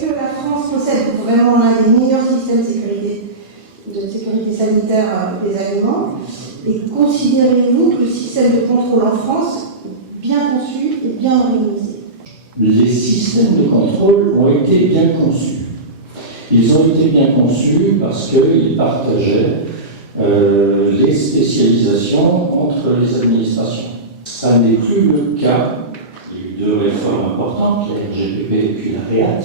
est-ce que la France possède vraiment l'un des meilleurs systèmes de sécurité sanitaire des aliments? Et considérez-vous que le système de contrôle en France est bien conçu et bien organisé? Les systèmes de contrôle ont été bien conçus. Ils ont été bien conçus parce qu'ils partageaient les spécialisations entre les administrations. Ça n'est plus le cas. Il y a eu deux réformes importantes, la RGPP et puis la REAT,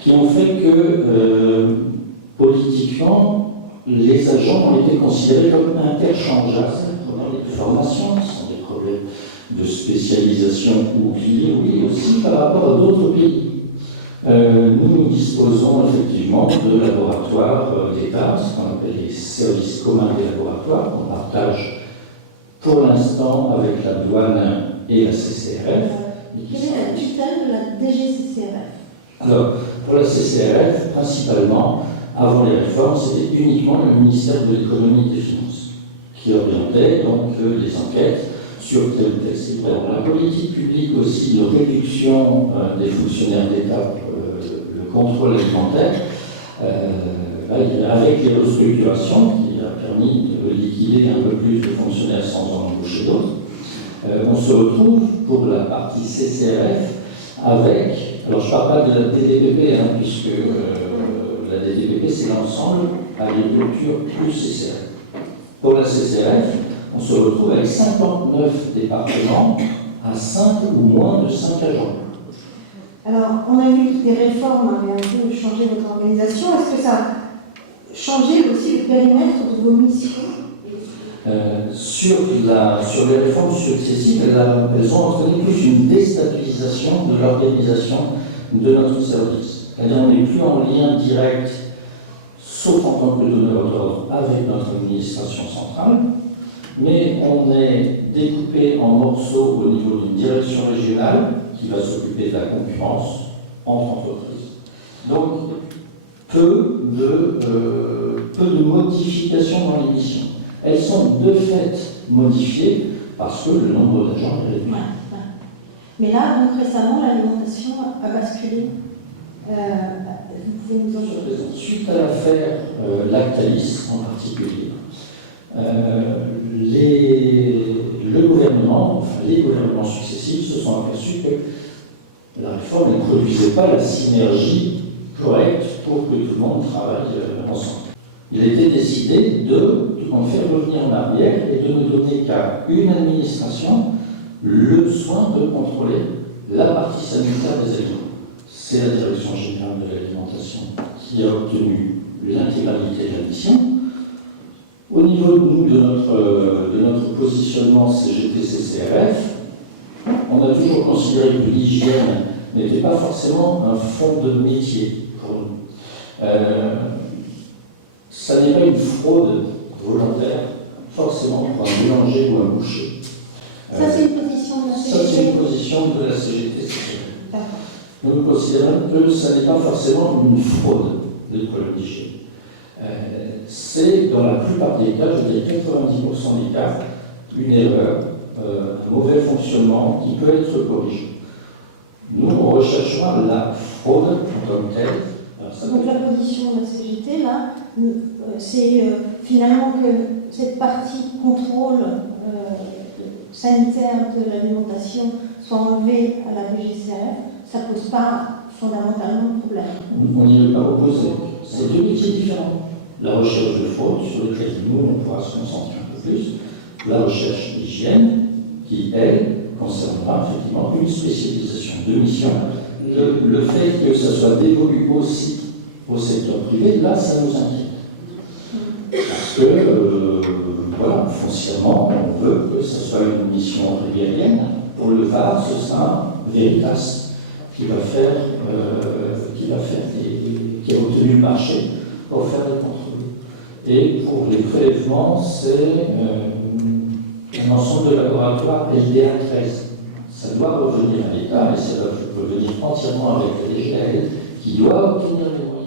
qui ont fait que politiquement, les agents ont été considérés comme interchangeables pendant les formations, qui sont des problèmes de spécialisation oubliés, oui, aussi par rapport à d'autres pays. Nous disposons effectivement de laboratoires d'État, ce qu'on appelle les services communs des laboratoires, qu'on partage pour l'instant avec la douane et la CCRF. Quelle est la tutelle de la DGCCRF? Alors, pour la CCRF, principalement, avant les réformes, c'était uniquement le ministère de l'économie et des finances qui orientait donc les enquêtes sur tel ou tel secteur. La politique publique aussi de réduction des fonctionnaires d'État pour le contrôle alimentaire, avec les restructurations qui a permis de liquider un peu plus de fonctionnaires sans en embaucher d'autres, on se retrouve pour la partie CCRF avec, alors je ne parle pas de la DDPP, puisque la DDPP c'est l'ensemble agriculture plus CCRF. Pour la CCRF, on se retrouve avec 59 départements à 5 ou moins de 5 agents. Alors, on a vu que des réformes avaient un peu changé votre organisation. Est-ce que ça a changé aussi le périmètre de vos missions? Sur les réformes successives, elles ont entraîné plus une déstabilisation de l'organisation de notre service. C'est-à-dire on n'est plus en lien direct, sauf en tant que donneur d'ordre, avec notre administration centrale, mais on est découpé en morceaux au niveau d'une direction régionale qui va s'occuper de la concurrence entre entreprises. Donc, peu de modifications dans les missions. Elles sont de fait modifiées parce que le nombre d'agents est réduit. Mais là, donc récemment, l'alimentation a basculé. Vous pouvez nous en dire? Suite à l'affaire Lactalis en particulier, les gouvernements successifs se sont aperçus que la réforme ne produisait pas la synergie correcte pour que tout le monde travaille ensemble. Il a été décidé de faire revenir en arrière et de ne donner qu'à une administration le soin de contrôler la partie sanitaire des aliments. C'est la Direction générale de l'alimentation qui a obtenu l'intégralité de la mission. Au niveau de notre positionnement CGT-CCRF, on a toujours considéré que l'hygiène n'était pas forcément un fond de métier pour nous. Ça n'est pas une fraude volontaire, forcément pour un boulanger ou un boucher. Ça, c'est une position de la CGT? Ça, c'est une position de la CGT-CCRF. Nous considérons que ça n'est pas forcément une fraude, les problèmes d'hygiène. C'est, dans la plupart des cas, je dirais 90% des cas, une erreur, un mauvais fonctionnement qui peut être corrigé. Nous, on recherchera la fraude en tant que telle. Donc la position de la CGT, là, c'est finalement que cette partie contrôle sanitaire de l'alimentation soit enlevée à la DGCRF, ça ne pose pas fondamentalement de problème. On n'y est pas opposé. C'est deux métiers différents. La recherche de fraude, sur laquelle nous, on pourra se concentrer un peu plus. La recherche d'hygiène, qui, elle, concernera effectivement une spécialisation de mission. Le fait que ça soit dévolu aussi au secteur privé, là, ça nous inquiète. Parce que, voilà, foncièrement, on veut que ce soit une mission régalienne. Pour le Var, ce sera Veritas qui a obtenu le marché pour faire le contrôle. Et pour les prélèvements, c'est un ensemble de laboratoires LDA 13. Ça doit revenir à l'État, mais ça doit revenir entièrement avec la DGAL qui doit obtenir les moyens.